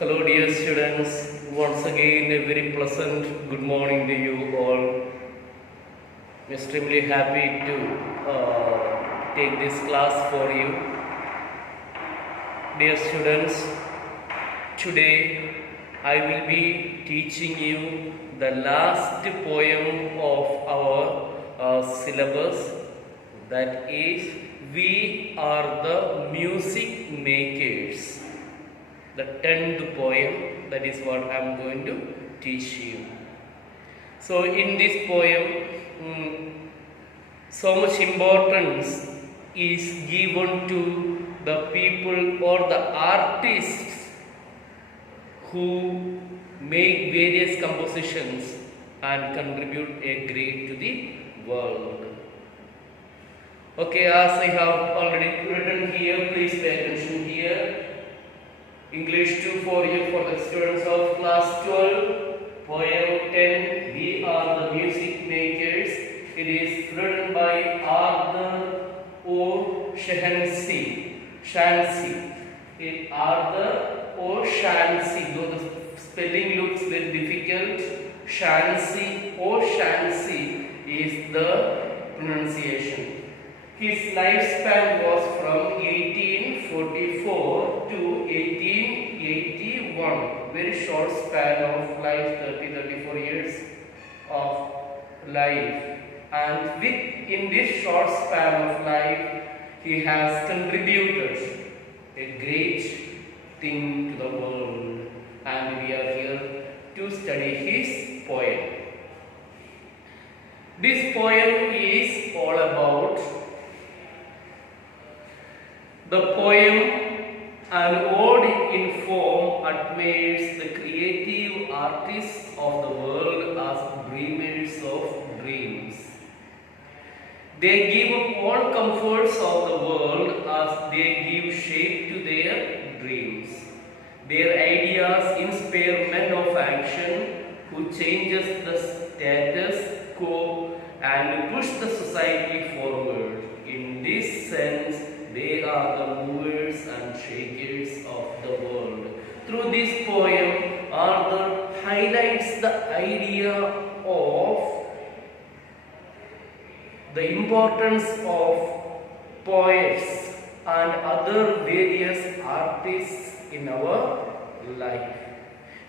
Hello, dear students. Once again, a very pleasant good morning to you all. I'm extremely happy to take this class for you. Dear students, today I will be teaching you the last poem of our syllabus. That is, we are the music makers. The 10th poem, that is what I am going to teach you. So in this poem, so much importance is given to the people or the artists who make various compositions and contribute a great to the world. Okay, as I have already written here, please pay attention here. English 2 for you for the students of class 12, poem 10, We Are the Music Makers. It is written by Arthur O. Shancy. Arthur O. Shancy, though the spelling looks very difficult, Shancy is the pronunciation. His lifespan was from 1844 to 1881. Very short span of life, 34 years of life. And in this short span of life, he has contributed a great thing to the world. And we are here to study his poem. This poem is all about the poem, an ode in form, admires the creative artists of the world as dreamers of dreams. They give up all comforts of the world as they give shape to their dreams. Their ideas inspire men of action who changes the status quo and push the society forward. In this sense, they are the movers and shakers of the world. Through this poem, Arthur highlights the idea of the importance of poets and other various artists in our life.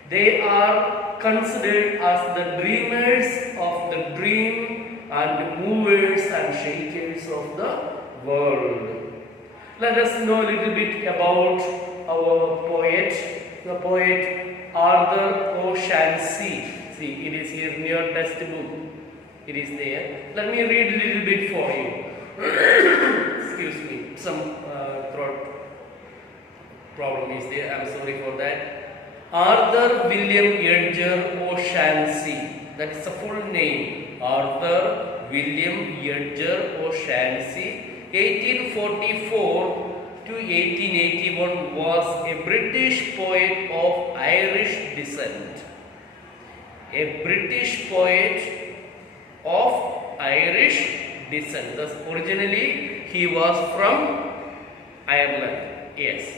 They are considered as the dreamers of the dream and movers and shakers of the world. Let us know a little bit about our poet, the poet Arthur O. Shancy. See, it is here in your textbook. It is there. Let me read a little bit for you. Excuse me, some throat problem is there. I am sorry for that. Arthur William Edgar O. Shancy. That is the full name. Arthur William Edgar O. Shancy. 1844 to 1881 was a British poet of Irish descent. A British poet of Irish descent. Thus, originally he was from Ireland. Yes.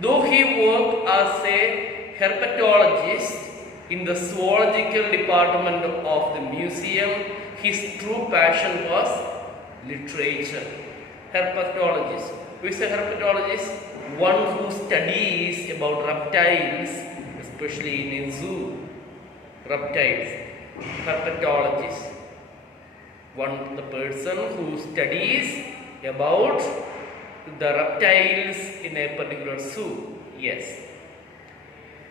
Though he worked as a herpetologist in the zoological department of the museum, his true passion was literature. Herpetologist. Who is a herpetologist? One who studies about reptiles, especially in a zoo. Reptiles. Herpetologist. The person who studies about the reptiles in a particular zoo. Yes.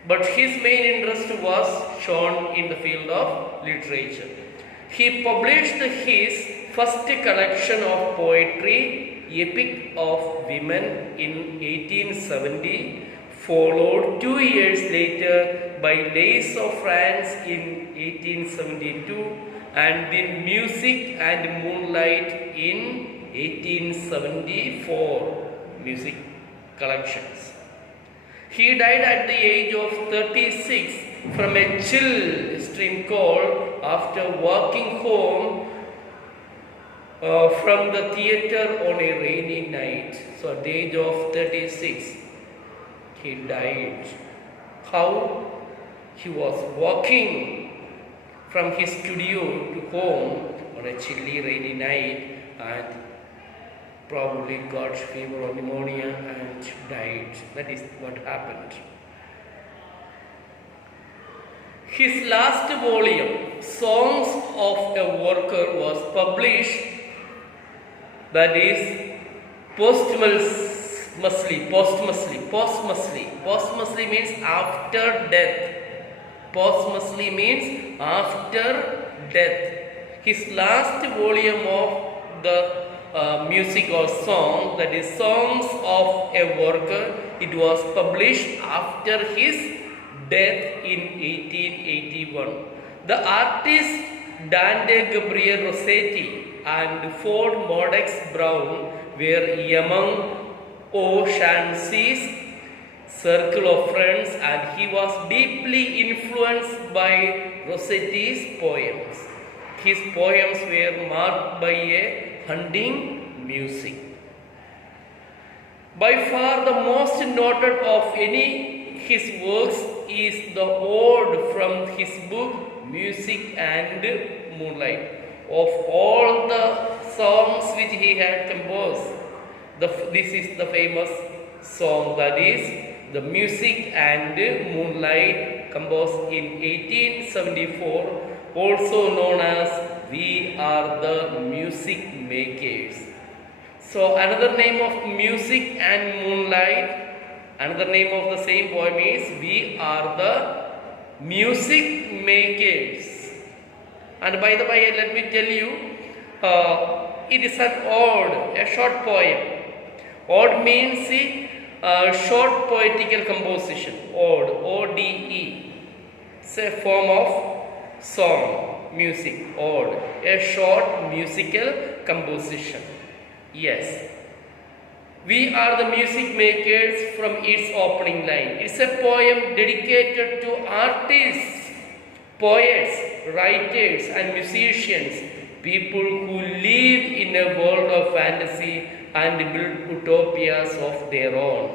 But his main interest was shown in the field of literature. He published his first collection of poetry, Epic of Women, in 1870, followed 2 years later by Lays of France in 1872 and in Music and Moonlight in 1874 music collections. He died at the age of 36 from a chill extreme cold after walking home from the theater on a rainy night. So at the age of 36, he died. how he was walking from his studio to home on a chilly, rainy night and probably got fever or pneumonia and died. That is what happened. His last volume, Songs of a Worker, was published, that is posthumously means after death. Posthumously means after death. His last volume of the music or song, that is Songs of a Worker, it was published after his death in 1881. The artists Dante Gabriel Rossetti and Ford Madox Brown were among O'Shaughnessy's circle of friends, and he was deeply influenced by Rossetti's poems. His poems were marked by a hunting music. By far the most noted of any his works is the ode from his book Music and Moonlight. Of all the songs which he had composed, this is the famous song, that is the Music and Moonlight, composed in 1874, also known as We Are the Music Makers. So another name of Music and Moonlight, another name of the same poem is We Are the Music Makers. And by the way, let me tell you, it is an ode, a short poem. Ode means short poetical composition. Ode, O-D-E. It's a form of song, music, ode, a short musical composition. Yes. We are the music makers from its opening line. It's a poem dedicated to artists, poets, writers and musicians, people who live in a world of fantasy and build utopias of their own.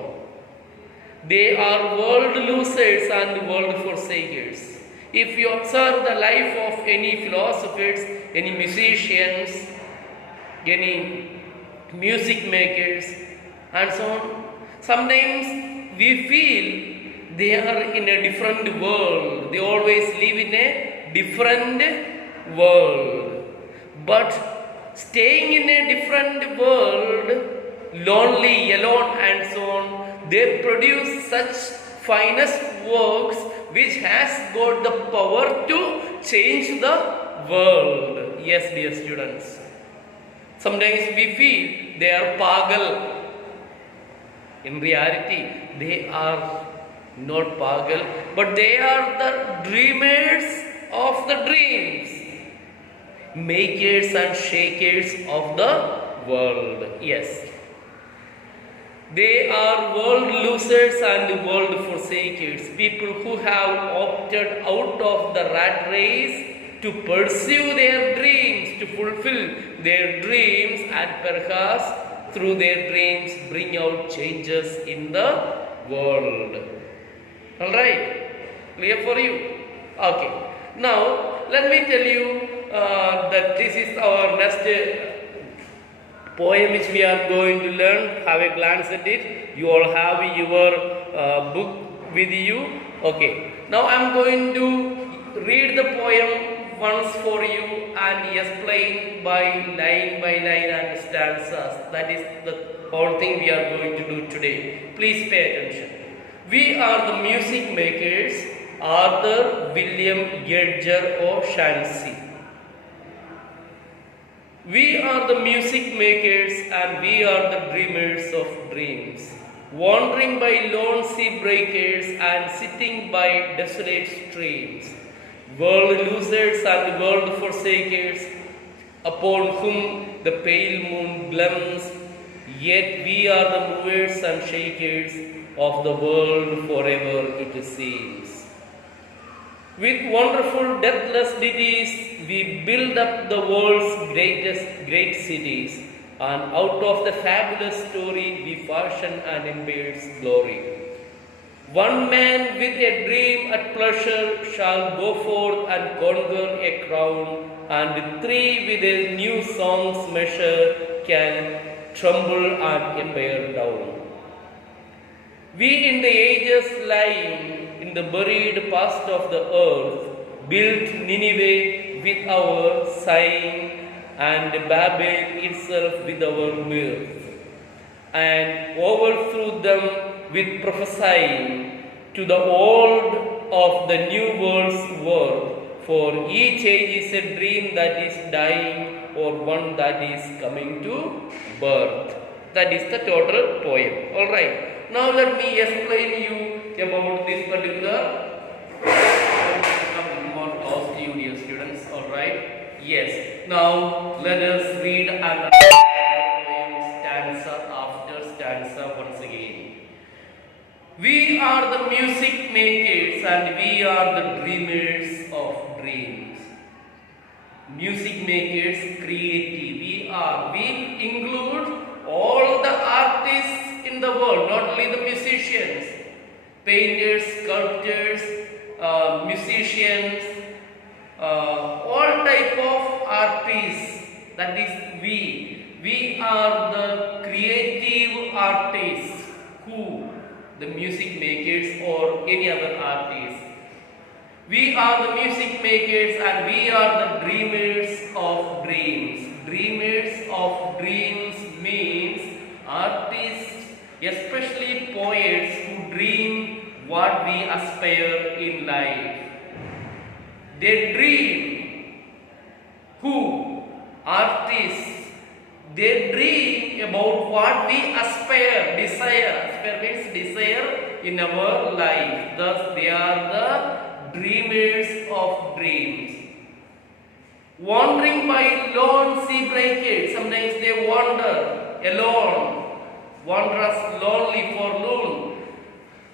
They are world losers and world forsakers. If you observe the life of any philosophers, any musicians, any music makers and so on, sometimes we feel they are in a different world. They always live in a different world. But staying in a different world, lonely, alone and so on, they produce such finest works which has got the power to change the world. Yes, dear students. Sometimes we feel they are pagal. In reality, they are not pagal, but they are the dreamers of the dreams, makers and shakers of the world. Yes. They are world losers and world forsakers, people who have opted out of the rat race to pursue their dreams, to fulfill their dreams, and perhaps through their dreams bring out changes in the world. Alright, clear for you? Okay. Now, let me tell you that this is our next poem which we are going to learn. Have a glance at it. You all have your book with you. Okay. Now I am going to read the poem once for you and explain by line and stanzas. That is the whole thing we are going to do today. Please pay attention. We are the music makers, Arthur William Edgar O'Shaughnessy. We are the music makers and we are the dreamers of dreams, wandering by lone sea breakers and sitting by desolate streams, world losers and world forsakers, upon whom the pale moon gleams, yet we are the movers and shakers of the world forever it seems. With wonderful deathless ditties, we build up the world's great cities, and out of the fabulous story we fashion and embed glory. One man with a dream at pleasure shall go forth and conquer a crown, and three with a new song's measure can tremble and empire down. We in the ages lying in the buried past of the earth built Nineveh with our sighing and Babel itself with our mirth, and overthrew them with prophesying to the old of the new world's worth. For each age is a dream that is dying or one that is coming to birth. That is the total poem. Alright. Now let me explain you about this particular more close to you, dear students. Alright. Yes. Now let us read and understand the poem stanza after stanza once again. We are the music makers and we are the dreamers of dreams. Music makers, creative. We include all the artists in the world, not only the musicians, painters, sculptors, musicians, all type of artists. That is we. We are the creative artists who the music makers or any other artists. We are the music makers and we are the dreamers of dreams. Dreamers of dreams means artists, especially poets who dream what we aspire in life. They dream. Who? Artists. They dream about what we aspire, desire. Aspire means desire in our life. Thus, they are the dreamers of dreams. Wandering by lone sea breakers. Sometimes they wander alone, wanderers lonely, forlorn,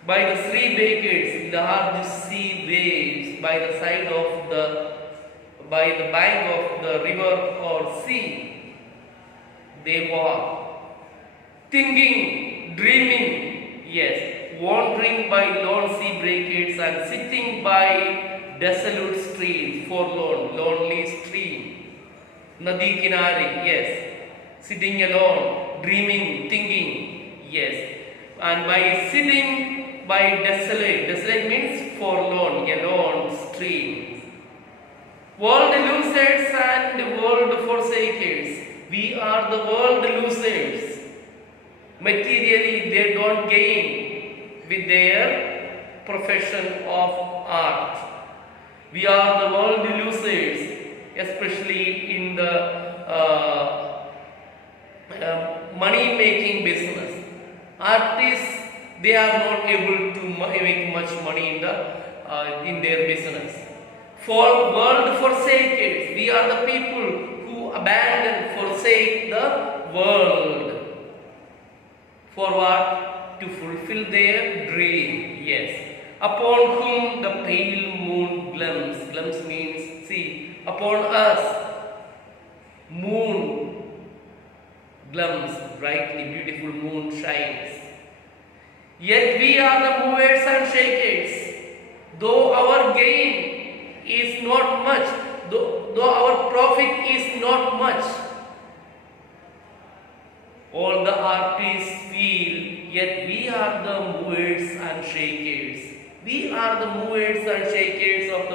by the sea breakers, in the hard sea waves, by the side of by the bank of the river or sea. They walk, thinking, dreaming, yes, wandering by lone sea breakers and sitting by desolate streams, forlorn, lonely stream. Nadi kinare, yes, sitting alone, dreaming, thinking, yes, and by sitting by desolate means forlorn, alone streams. World losers and world forsakers. We are the world losers. Materially, they don't gain with their profession of art. We are the world losers, especially in the money-making business. Artists, they are not able to make much money in their business. For world forsakers, we are the people who abandon, forsake the world. For what? To fulfill their dream. Yes. Upon whom the pale moon glums. Glums means, see, upon us, moon glums, brightly beautiful moon shines. Yet we are the movers and shakers. Though our gain is not much, though our profit is not much, all the artists feel, yet we are the movers and shakers. We are the movers and shakers of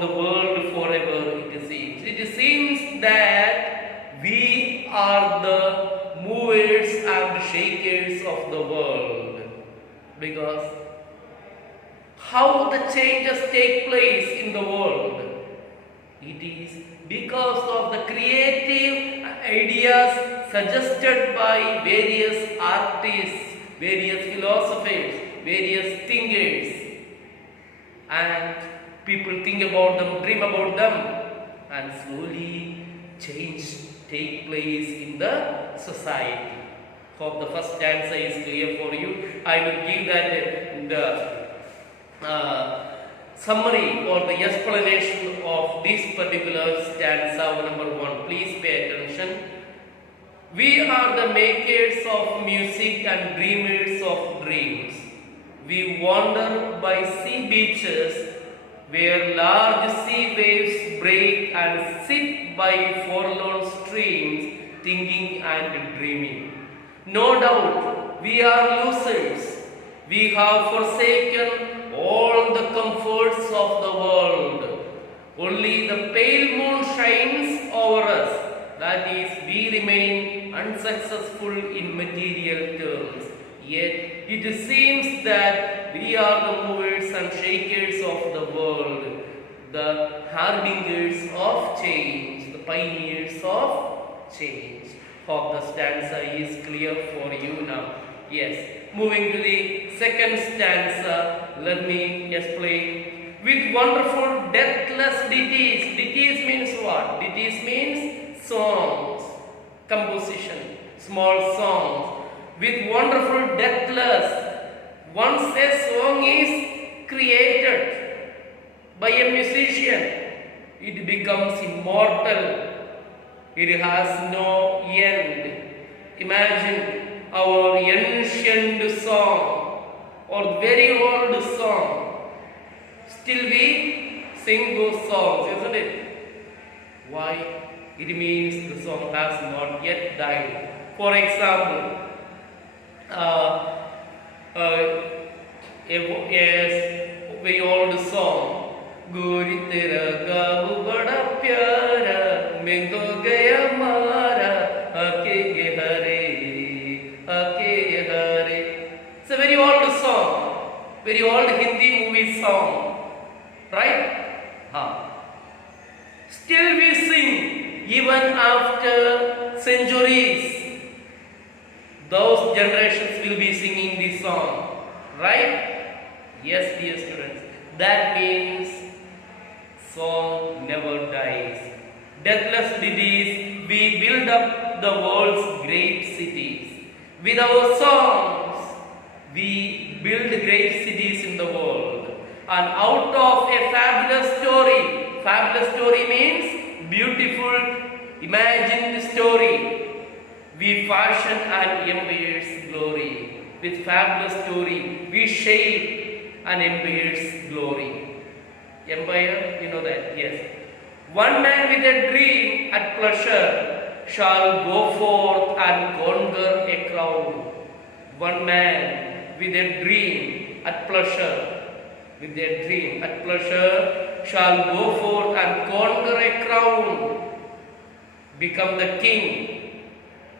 the world forever, it seems. It seems that we are the movers and shakers of the world. Because how the changes take place in the world? It is because of the creative ideas suggested by various artists, various philosophers, various thinkers. And people think about them, dream about them, and slowly change take place in the society. Hope the first stanza is clear for you. I will give that the summary or the explanation of this particular stanza number 1. Please pay attention. We are the makers of music and dreamers of dreams. We wander by sea beaches where large sea waves break and sit by forlorn streams, thinking and dreaming. No doubt, we are losers. We have forsaken all the comforts of the world. Only the pale moon shines over us. That is, we remain unsuccessful in material terms. Yet, it seems that we are the movers and shakers of the world, the harbingers of change, the pioneers of change. Hope the stanza is clear for you now. Yes. Moving to the second stanza, let me explain. With wonderful deathless ditties. Ditties means what? Ditties means songs, composition, small songs. With wonderful deathless. Once a song is created by a musician, it becomes immortal. It has no end. Imagine our ancient song or very old song. Still we sing those songs, isn't it? Why? It means the song has not yet died. For example, a very old song. गोरी तेरा गाँव बड़ा प्यारा मैं तो गया मारा आके ये हरे. It's a very old song, very old Hindi movie song, right? Still we sing even after centuries. Those generations will be singing this song, right? Yes, dear students. That means song never dies. Deathless ditties, we build up the world's great cities. With our songs, we build great cities in the world. And out of a fabulous story means beautiful, imagined story, we fashion an empire's glory. With fabulous story, we shape an empire's glory. Empire, you know that, yes. One man with a dream at pleasure shall go forth and conquer a crowd. One man with a dream at pleasure, shall go forth and conquer a crowd, become the king.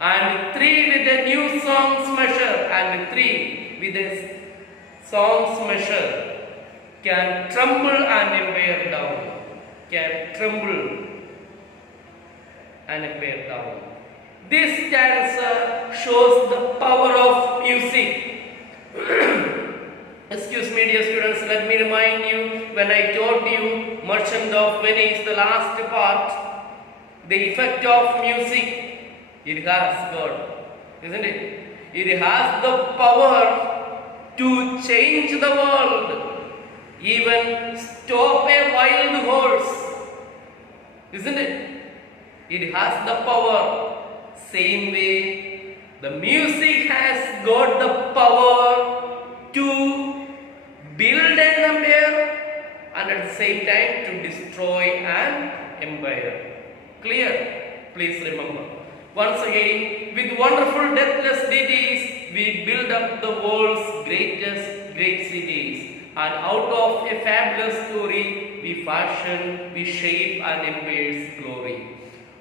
And three with a new song's measure, can tremble an empire down. This stanza shows the power of music. Excuse me, dear students, let me remind you, when I told you Merchant of Venice, the last part, the effect of music, it has got, isn't it? It has the power to change the world, even stop a wild horse, isn't it? It has the power. Same way, the music has got the power to build an empire and at the same time to destroy an empire. Clear? Please remember. Once again, with wonderful deathless ditties, we build up the world's great cities. And out of a fabulous story, we shape an empire's glory.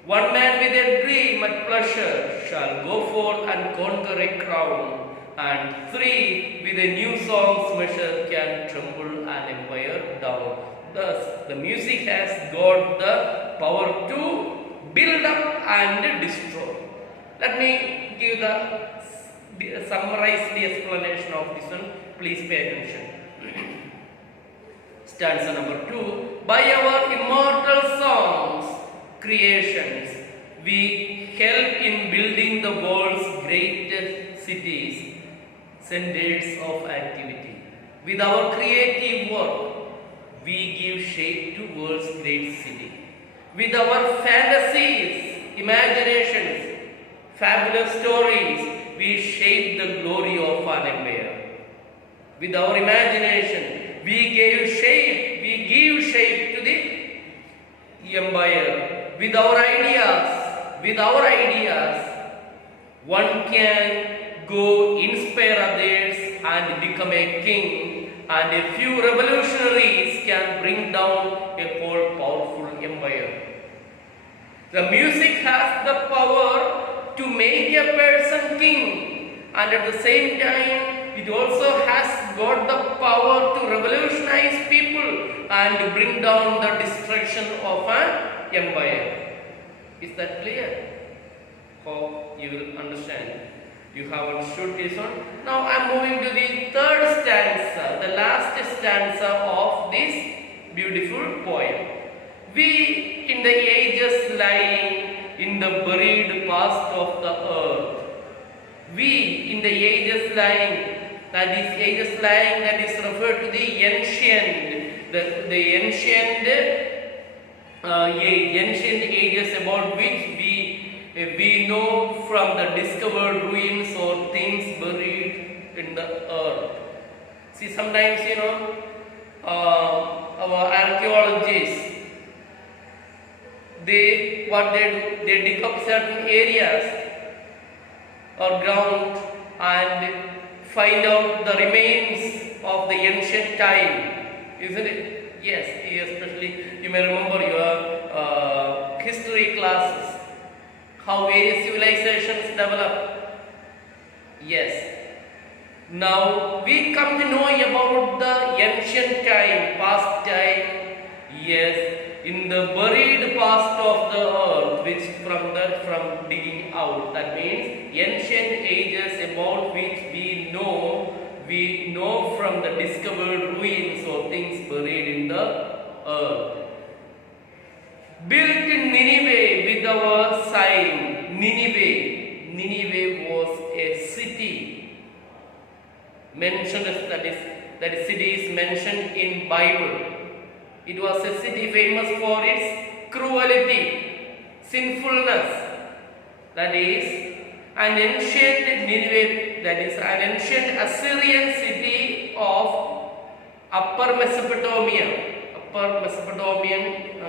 One man with a dream at pleasure shall go forth and conquer a crown. And three with a new song's measure can tremble an empire down. Thus, the music has got the power to build up and destroy. Let me give summarize the explanation of this one. Please pay attention. Stanza number 2. By our immortal songs, creations, we help in building the world's greatest cities, centers of activity. With our creative work, we give shape to world's great city. With our fantasies, imaginations, fabulous stories, we shape the glory of an empire. with our imagination. We give shape to the empire. With our ideas, one can go inspire others and become a king, and a few revolutionaries can bring down a whole powerful empire. The music has the power to make a person king, and at the same time it also has got the power to revolutionize people and bring down the destruction of an empire. Is that clear? Hope you will understand. You have understood this one. Now I am moving to the third stanza, the last stanza of this beautiful poem. We in the ages lying in the buried past of the earth. We in the ages lying, that is referred to the ancient, ancient ages about which we know from the discovered ruins or things buried in the earth. See, sometimes our archaeologists, they do? They dig up certain areas or ground and find out the remains of the ancient time, isn't it? Yes, especially you may remember your history classes, how various civilizations develop. Yes. Now we come to know about the ancient time, past time. Yes, in the buried past of the earth, which from digging out. That means ancient ages about which we know from the discovered ruins or things buried in the earth. Built in Nineveh with our sign. Nineveh was a city mentioned, that city is mentioned in Bible. It was a city famous for its cruelty, sinfulness. That is an ancient Nineveh, that is an ancient Assyrian city of Upper Mesopotamia. Upper Mesopotamian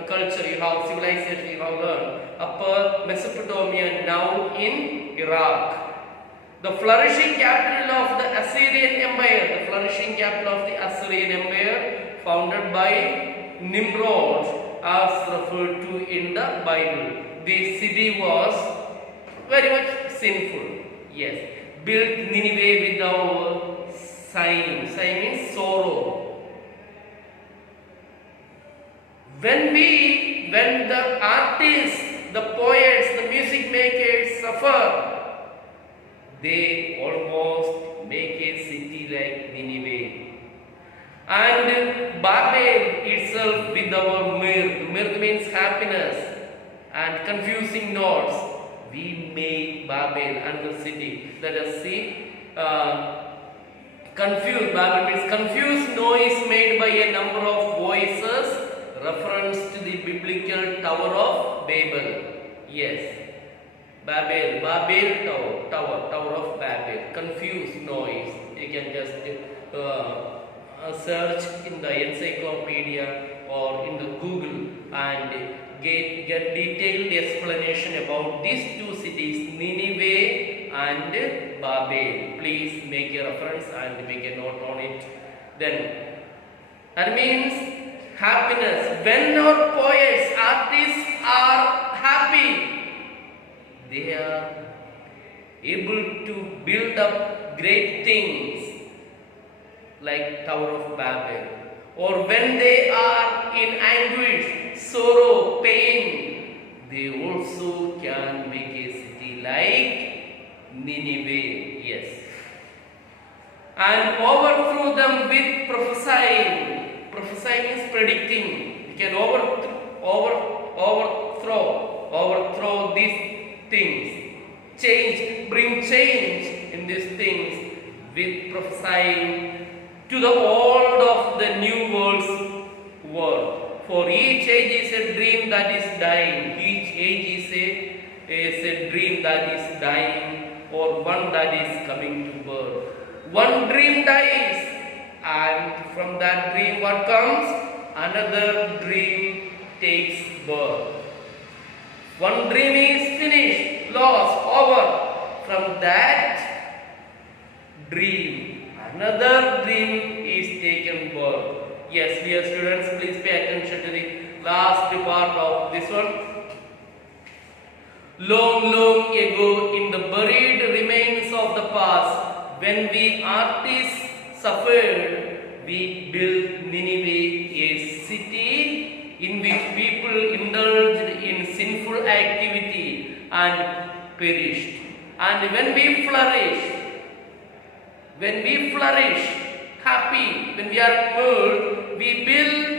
culture, you have civilization, you have learned. Upper Mesopotamia, now in Iraq. The flourishing capital of the Assyrian Empire, founded by Nimrod, as referred to in the Bible. The city was very much sinful. Yes. Built Nineveh with our sign. Sign means sorrow. When the artists, the poets, the music makers suffer, they almost make a city like Nineveh. And Babel itself with our mirth means happiness and confusing notes. We make Babel and the city. Let us see. Confused. Babel means confused noise made by a number of voices. Reference to the biblical Tower of Babel. Yes. Babel, Tower of Babel. Confused noise. You can just search in the encyclopedia or in the Google and get detailed explanation about these two cities, Nineveh and Babel. Please make a reference and make a note on it. Then that means happiness. When our poets, artists are happy, they are able to build up great things like Tower of Babel. Or when they are in anguish, sorrow, pain, they also can make a city like Nineveh. Yes. And overthrow them with prophesying. Prophesying means predicting. You can overthrow these things. Bring change in these things with prophesying to the old of the new world. For each age is a dream that is dying. Each age is a dream that is dying, or one that is coming to birth. One dream dies, And from that dream what comes? Another dream takes birth. One dream is finished, lost, over. From that dream, another dream is taken birth. Yes, dear students, please pay attention to the last part of this one. Long, long ago, in the buried remains of the past, when we artists suffered, we built Nineveh, a city in which people indulged in sinful activity and perished. And when we flourish, happy, when we are good, we build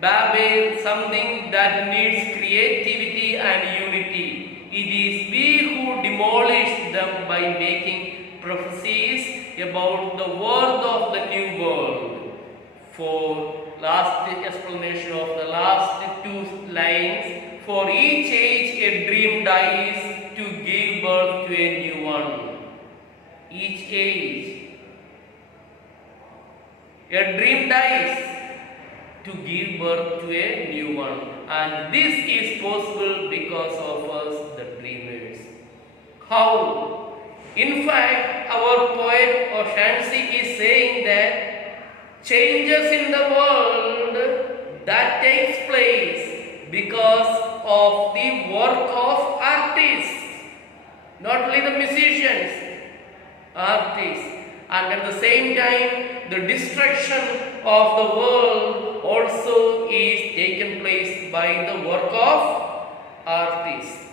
Babel, something that needs creativity and unity. It is we who demolish them by making prophecies about the worth of the new world. For last explanation of the last two lines, for each age a dream dies to give birth to a new one. Each age a dream dies to give birth to a new one. And this is possible because of us, the dreamers. How? In fact, our poet or Shansi is saying that changes in the world that takes place because of the work of artists, not only the musicians, artists. And at the same time, the destruction of the world also is taken place by the work of artists.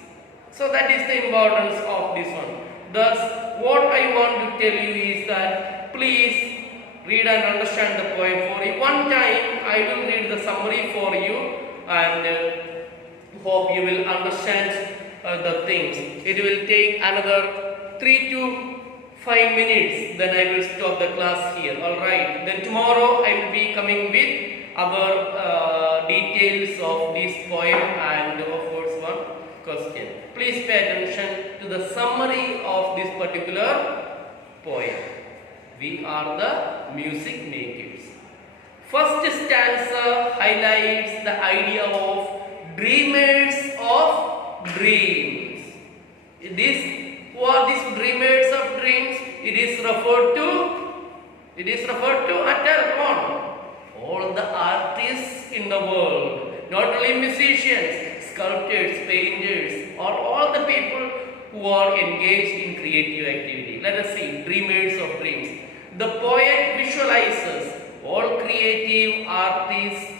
So that is the importance of this one. Thus, what I want to tell you is that please read and understand the poem for you. One time I will read the summary for you and hope you will understand the things. It will take another 3 to 5 minutes, then I will stop the class here. Alright, then tomorrow I will be coming with other details of this poem and of course one question. Please pay attention to the summary of this particular poem. We are the music makers. First stanza highlights the idea of dreamers of dreams. Who are these dreamers of dreams? It is referred to at all the artists in the world, not only musicians, sculptors, painters, or all the people who are engaged in creative activity. Let us see, dreamers of dreams. The poet visualizes all creative artists,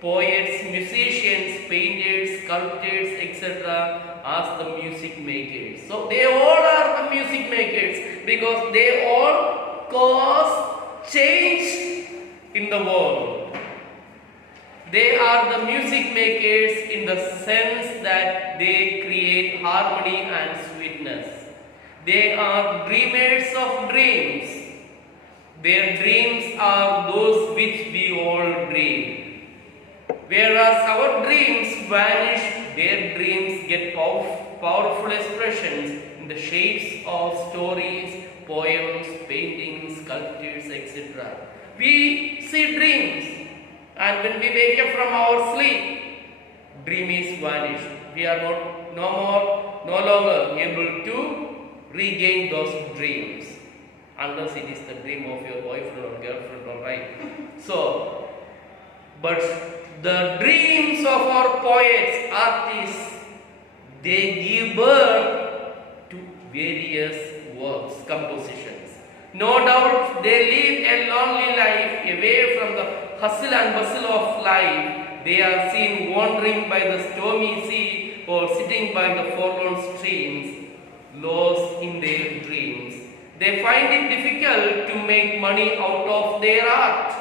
poets, musicians, painters, sculptors, etc. as the music makers. So they all are the music makers because they all cause change in the world. They are the music makers in the sense that they create harmony and sweetness. They are dreamers of dreams. Their dreams are those which we all dream. Whereas our dreams vanish, their dreams get powerful expressions in the shapes of stories, poems, paintings, sculptures, etc. We see dreams, and when we wake up from our sleep, dream is vanished. We are no longer able to regain those dreams, unless it is the dream of your boyfriend or girlfriend, alright. But the dreams of our poets, artists, they give birth to various works, compositions. No doubt they live a lonely life away from the hustle and bustle of life. They are seen wandering by the stormy sea or sitting by the forlorn streams, lost in their dreams. They find it difficult to make money out of their art.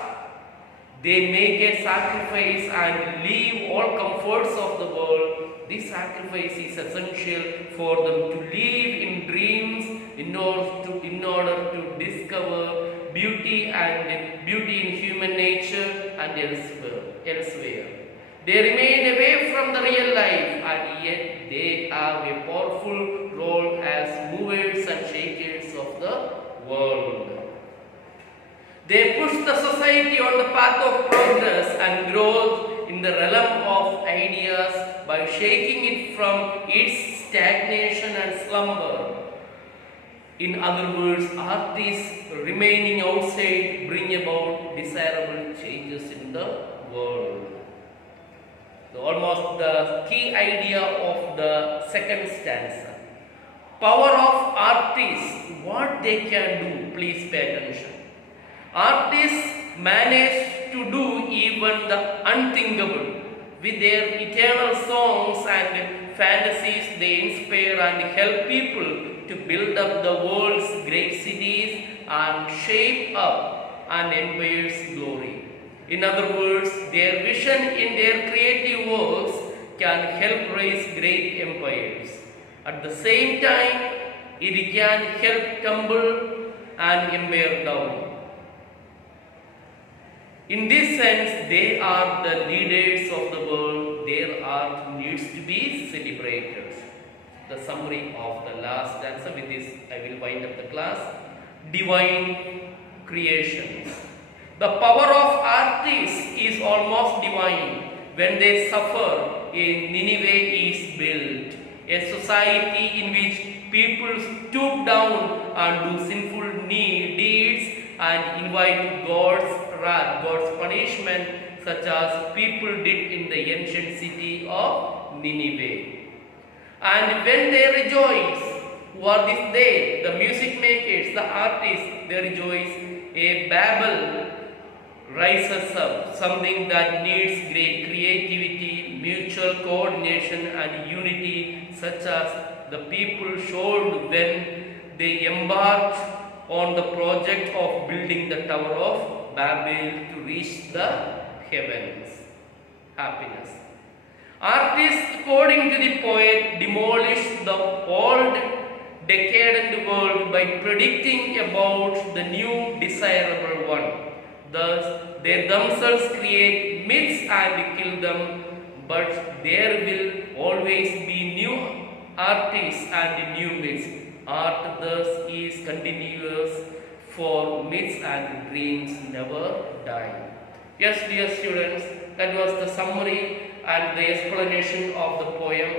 They make a sacrifice and leave all comforts of the world. This sacrifice is essential for them to live in dreams in order to discover beauty in human nature and elsewhere. They remain away from the real life, and yet they have a powerful role as movers and shakers of the world. They push the society on the path of progress and growth in the realm of ideas by shaking it from its stagnation and slumber. In other words, artists remaining outside bring about desirable changes in the world. So almost the key idea of the second stanza. Power of artists, what they can do, please pay attention. Artists manage to do even the unthinkable. With their eternal songs and fantasies, they inspire and help people to build up the world's great cities and shape up an empire's glory. In other words, their vision in their creative works can help raise great empires. At the same time, it can help tumble an empire down. In this sense, they are the leaders of the world. Their art needs to be celebrated. The summary of the last stanza. With this, I will wind up the class. Divine creations. The power of artists is almost divine. When they suffer, a Nineveh is built. A society in which people stoop down and do sinful deeds and invite God's wrath, God's punishment, such as people did in the ancient city of Nineveh. And when they rejoice, who are this they? The music makers, the artists, they rejoice. A Babel rises up, something that needs great creativity, mutual coordination and unity, such as the people showed when they embarked on the project of building the Tower of Babel to reach the heavens. Happiness. Artists, according to the poet, demolished the old decadent world by predicting about the new desirable one. Thus, they themselves create myths and kill them, but there will always be new artists and new myths. Art thus is continuous, for myths and dreams never die. Yes, dear students, that was the summary and the explanation of the poem.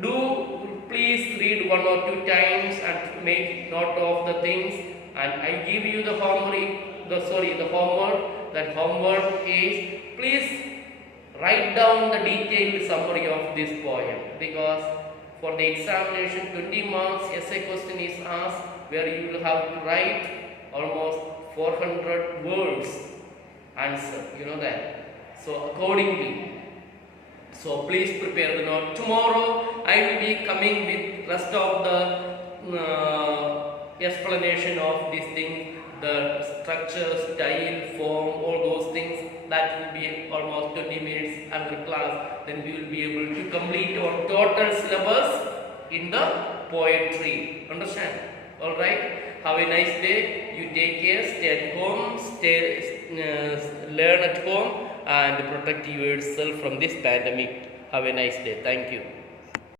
Do please read 1 or 2 times and make note of the things. And I give you the homework. That homework is, please write down the detailed summary of this poem, because for the examination 20 marks essay question is asked, where you will have to write almost 400 words answer, you know that. So accordingly, so please prepare the note. Tomorrow I will be coming with rest of the explanation of these things, the structure, style, form, all those things. That will be almost 20 minutes under class. Then we will be able to complete our total syllabus in the poetry. Understand? Alright? Have a nice day. You take care. Stay at home. Learn at home and protect yourself from this pandemic. Have a nice day. Thank you.